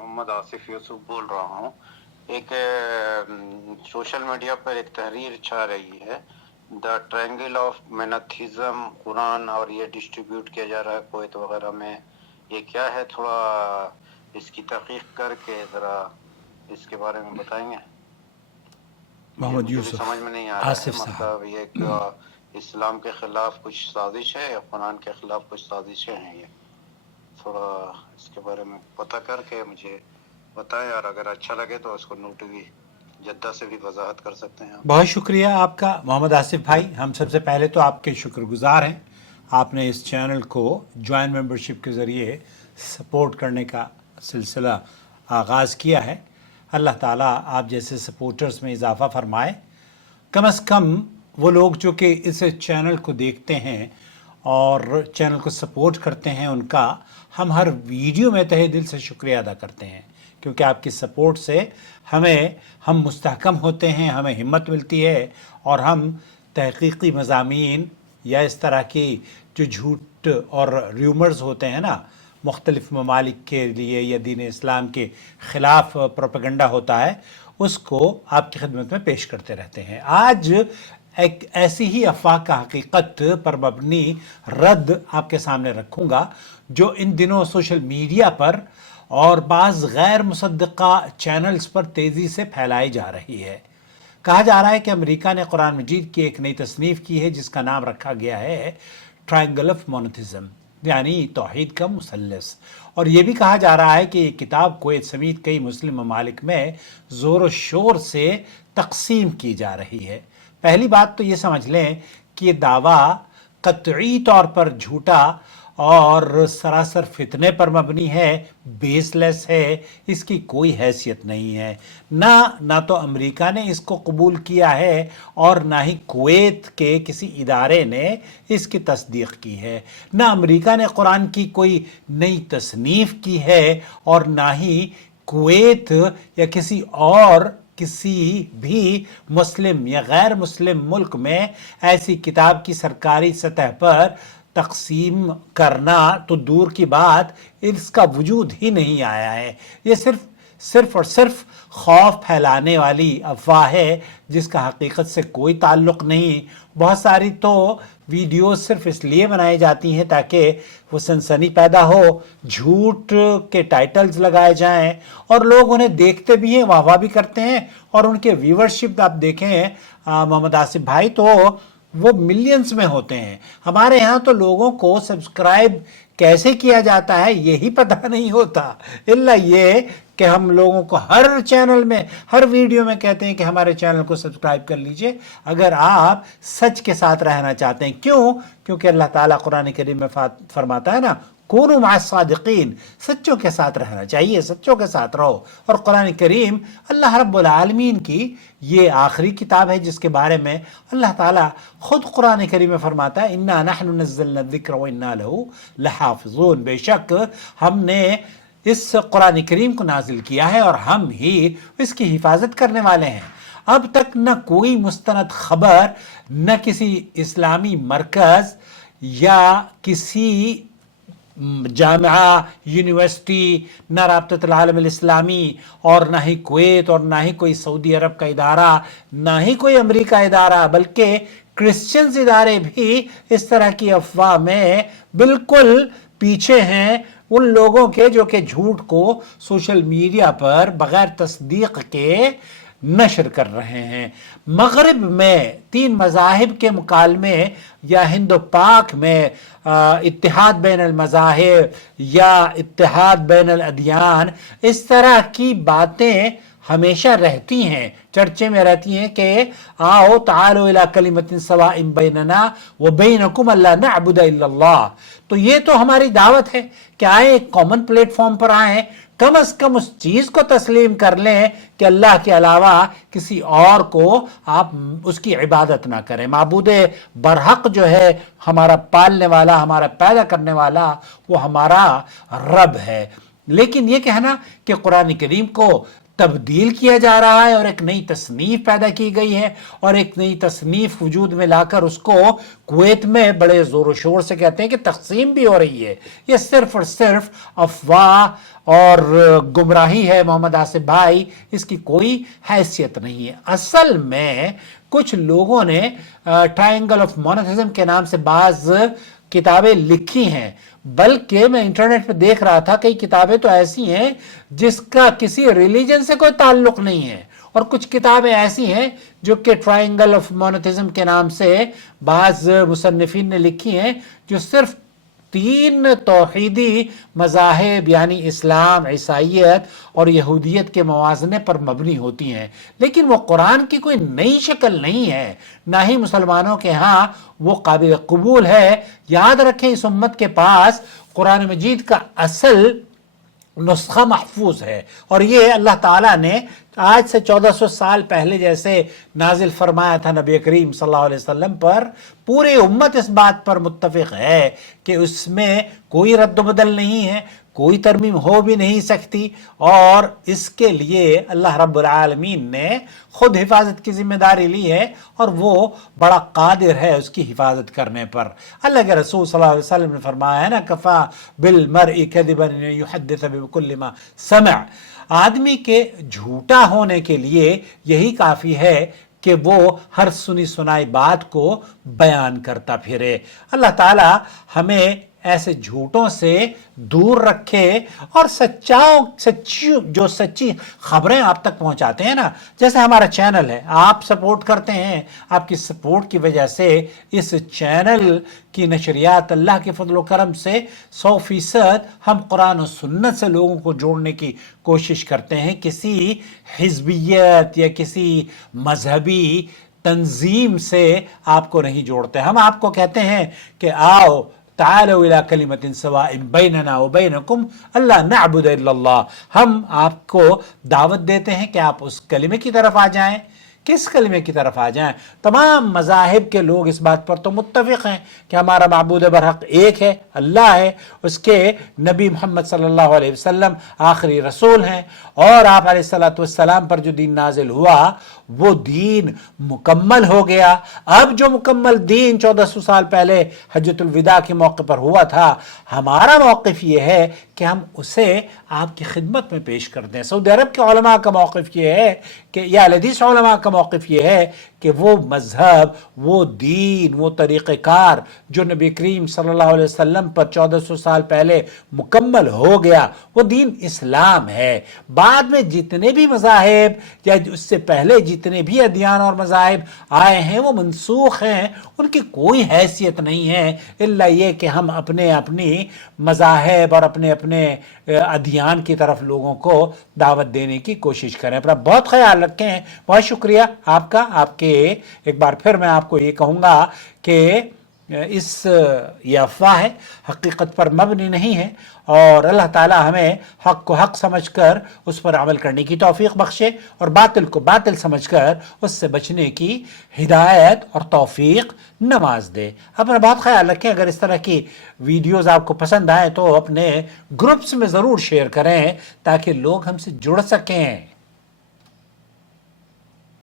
मोहम्मद आसिफ यूसुफ बोल रहा हूँ। एक सोशल मीडिया पर एक तहरीर छा रही है, द ट्रायंगल ऑफ मेनाथिज्म कुरान, और ये डिस्ट्रीब्यूट किया जा रहा है कुवैत वगैरह में। ये क्या है, थोड़ा इसकी तहकीक करके ज़रा इसके बारे में बताएंगे। मोहम्मद मुझे भी यूसुफ समझ में नहीं आ रहा है, आसिफ साहब। मतलब ये इस्लाम के खिलाफ कुछ साजिश है या कुरान के खिलाफ कुछ साजिशें हैं। ये थोड़ा इसके बारे में पता करके मुझे बताएं, और अगर अच्छा लगे तो उसको नोट भी जद्दा से भी वजाहत कर सकते हैं। बहुत शुक्रिया आपका मोहम्मद आसिफ भाई। हम सबसे पहले तो आपके शुक्रगुजार हैं, आपने इस चैनल को ज्वाइन मेंबरशिप के ज़रिए सपोर्ट करने का सिलसिला आगाज़ किया है। अल्लाह ताला आप जैसे सपोर्टर्स में इजाफ़ा फरमाए। कम से कम वो लोग जो कि इस चैनल को देखते हैं और चैनल को सपोर्ट करते हैं, उनका हम हर वीडियो में तहे दिल से शुक्रिया अदा करते हैं, क्योंकि आपकी सपोर्ट से हम मुस्तहकम होते हैं, हमें हिम्मत मिलती है और हम तहकीकी मज़ामीन या इस तरह की जो झूठ और र्यूमर्स होते हैं ना, मुख्तलिफ़ ममालिक के लिए या दीन इस्लाम के ख़िलाफ़ प्रोपेगेंडा होता है, उसको आपकी खिदमत में पेश करते रहते हैं। आज एक ऐसी ही अफवाह का हकीकत पर मबनी रद्द आपके सामने रखूँगा जो इन दिनों सोशल मीडिया पर और बाज़ गैर मुसद्दक़ा चैनल्स पर तेज़ी से फैलाई जा रही है। कहा जा रहा है कि अमेरिका ने कुरान मजीद की एक नई तसनीफ़ की है जिसका नाम रखा गया है ट्रायंगल ऑफ मोनोथिज़म, यानी तौहीद का मुसल्लस। और ये भी कहा जा रहा है कि ये किताब कुवैत समेत कई मुस्लिम ममालिक में ज़ोर शोर से तकसीम की जा रही है। पहली बात तो ये समझ लें कि ये दावा कतई तौर पर झूठा और सरासर फितने पर मबनी है, बेसलेस है, इसकी कोई हैसियत नहीं है। ना तो अमेरिका ने इसको कबूल किया है और ना ही कुवैत के किसी इदारे ने इसकी तस्दीक की है। ना अमेरिका ने कुरान की कोई नई तसनीफ़ की है और ना ही कुवैत या किसी भी मुस्लिम या गैर मुस्लिम मुल्क में ऐसी किताब की सरकारी सतह पर तकसीम करना तो दूर की बात, इसका वजूद ही नहीं आया है। ये सिर्फ और सिर्फ खौफ फैलाने वाली अफवाह है जिसका हकीकत से कोई ताल्लुक़ नहीं। बहुत सारी तो वीडियोस सिर्फ इसलिए बनाई जाती हैं ताकि वो सनसनी पैदा हो, झूठ के टाइटल्स लगाए जाएं और लोग उन्हें देखते भी हैं, वाह भी करते हैं, और उनके व्यूवरशिप आप देखें मोहम्मद आसिफ भाई तो वो मिलियंस में होते हैं। हमारे यहाँ तो लोगों को सब्सक्राइब कैसे किया जाता है यही पता नहीं होता, इल्ला ये कि हम लोगों को हर चैनल में हर वीडियो में कहते हैं कि हमारे चैनल को सब्सक्राइब कर लीजिए अगर आप सच के साथ रहना चाहते हैं। क्यों? क्योंकि अल्लाह ताला कुरान करीम में फरमाता है ना, कूनू मअस सादिकीन, सच्चों के साथ रहना चाहिए, सच्चों के साथ रहो। और कुरान करीम अल्लाह रब्बुल आलमीन की ये आखिरी किताब है जिसके बारे में अल्लाह ताला खुद कुरान करीम में फरमाता है, इन्ना नहनु नज़्ज़लना ज़िक्र व इन्ना लहू लहाफ़िज़ून, बेशक हमने इस कुरान करीम को नाजिल किया है और हम ही इसकी हिफाजत करने वाले हैं। अब तक न कोई मुस्तनद खबर, न किसी इस्लामी मरकज़ या किसी जामिया यूनिवर्सिटी, न राब्ततुल आलम इस्लामी और ना ही कुवैत और ना ही कोई सऊदी अरब का इदारा, ना ही कोई अमेरिका इदारा, बल्कि क्रिश्चियंस इदारे भी इस तरह की अफवाह में बिल्कुल पीछे हैं उन लोगों के जो कि झूठ को सोशल मीडिया पर बगैर तस्दीक के नशर कर रहे हैं। मगरिब में 3 मज़ाहिब के मुकालमे या हिंदो पाक में इत्तिहाद बैन अल मज़ाहिब या इत्तिहाद बैन अल अदियान, इस तरह की बातें हमेशा रहती हैं, चर्चे में रहती हैं कि आओ तालो इला कलिमतिन सवाइन बैनना व बैनकुम अल्ला नअबुद इल्लल्लाह। तो ये तो हमारी दावत है कि आए एक कॉमन प्लेटफॉर्म पर आए, कम से कम उस चीज को तस्लीम कर लें कि अल्लाह के अलावा किसी और को आप उसकी इबादत ना करें। माबूद बरहक जो है, हमारा पालने वाला, हमारा पैदा करने वाला, वो हमारा रब है। लेकिन ये कहना कि कुरान करीम को تبدیل کیا جا رہا ہے اور ایک نئی تصنیف پیدا کی گئی ہے، اور ایک نئی تصنیف وجود میں لا کر اس کو کویت میں بڑے زور و شور سے کہتے ہیں کہ تقسیم بھی ہو رہی ہے۔ یہ صرف اور صرف افواہ اور گمراہی ہے محمد آصف بھائی، اس کی کوئی حیثیت نہیں ہے۔ اصل میں کچھ لوگوں نے ٹرائنگل آف مونوتھزم کے نام سے بعض کتابیں لکھی ہیں، بلکہ میں انٹرنیٹ پہ دیکھ رہا تھا کئی کتابیں تو ایسی ہیں جس کا کسی ریلیجن سے کوئی تعلق نہیں ہے، اور کچھ کتابیں ایسی ہیں جو کہ ٹرائنگل آف مونوتھزم کے نام سے بعض مصنفین نے لکھی ہیں، جو صرف 3 توحیدی مذاہب یعنی اسلام، عیسائیت اور یہودیت کے موازنے پر مبنی ہوتی ہیں، لیکن وہ قرآن کی کوئی نئی شکل نہیں ہے، نہ ہی مسلمانوں کے ہاں وہ قابل قبول ہے۔ یاد رکھیں اس امت کے پاس قرآن مجید کا اصل نسخہ محفوظ ہے، اور یہ اللہ تعالیٰ نے آج سے 1400 سال پہلے جیسے نازل فرمایا تھا نبی کریم صلی اللہ علیہ وسلم پر، پوری امت اس بات پر متفق ہے کہ اس میں کوئی رد و بدل نہیں ہے، کوئی ترمیم ہو بھی نہیں سکتی، اور اس کے لیے اللہ رب العالمین نے خود حفاظت کی ذمہ داری لی ہے، اور وہ بڑا قادر ہے اس کی حفاظت کرنے پر۔ اللہ کے رسول صلی اللہ علیہ وسلم نے فرمایا ہے نا، کفا بالمرء کذبا ان یحدث بکل ما سمع، آدمی کے جھوٹا ہونے کے لیے یہی کافی ہے کہ وہ ہر سنی سنائی بات کو بیان کرتا پھرے۔ اللہ تعالی ہمیں ایسے جھوٹوں سے دور رکھے، اور جو سچی خبریں آپ تک پہنچاتے ہیں نا، جیسے ہمارا چینل ہے، آپ سپورٹ کرتے ہیں، آپ کی سپورٹ کی وجہ سے اس چینل کی نشریات اللہ کے فضل و کرم سے 100% ہم قرآن و سنت سے لوگوں کو جوڑنے کی کوشش کرتے ہیں، کسی حزبیت یا کسی مذہبی تنظیم سے آپ کو نہیں جوڑتے۔ ہم آپ کو کہتے ہیں کہ آؤ تعالوا الى کلمۃ سواء بیننا وبینکم الا نعبد الا اللہ، ہم آپ کو دعوت دیتے ہیں کہ آپ اس کلمے کی طرف آ جائیں۔ کس کلمے کی طرف آ جائیں؟ تمام مذاہب کے لوگ اس بات پر تو متفق ہیں کہ ہمارا معبود برحق ایک ہے، اللہ ہے، اس کے نبی محمد صلی اللہ علیہ وسلم آخری رسول ہیں، اور آپ علیہ الصلوۃ والسلام پر جو دین نازل ہوا وہ دین مکمل ہو گیا۔ اب جو مکمل دین 1400 سال پہلے حجۃ الوداع کے موقع پر ہوا تھا، ہمارا موقف یہ ہے کہ ہم اسے آپ کی خدمت میں پیش کر دیں۔ سعودی عرب کے علماء کا موقف یہ ہے کہ یا حدیث علماء کا موقف یہ ہے کہ وہ مذہب، وہ دین، وہ طریقہ کار جو نبی کریم صلی اللہ علیہ وسلم پر 1400 سال پہلے مکمل ہو گیا، وہ دین اسلام ہے۔ بعد میں جتنے بھی مذاہب یا اس سے پہلے جتنے بھی ادیان اور مذاہب آئے ہیں وہ منسوخ ہیں، ان کی کوئی حیثیت نہیں ہے، الا یہ کہ ہم اپنی مذاہب اور اپنے ادیان کی طرف لوگوں کو دعوت دینے کی کوشش کریں۔ اپنا بہت خیال رکھیں۔ بہت شکریہ آپ کا۔ آپ کے ایک بار پھر میں آپ کو یہ کہوں گا کہ یہ افواہ ہے، حقیقت پر مبنی نہیں ہے، اور اللہ تعالی ہمیں حق کو حق سمجھ کر اس پر عمل کرنے کی توفیق بخشے، اور باطل کو باطل سمجھ کر اس سے بچنے کی ہدایت اور توفیق نواز دے۔ اپنا بہت خیال رکھیں۔ اگر اس طرح کی ویڈیوز آپ کو پسند آئے تو اپنے گروپس میں ضرور شیئر کریں تاکہ لوگ ہم سے جڑ سکیں۔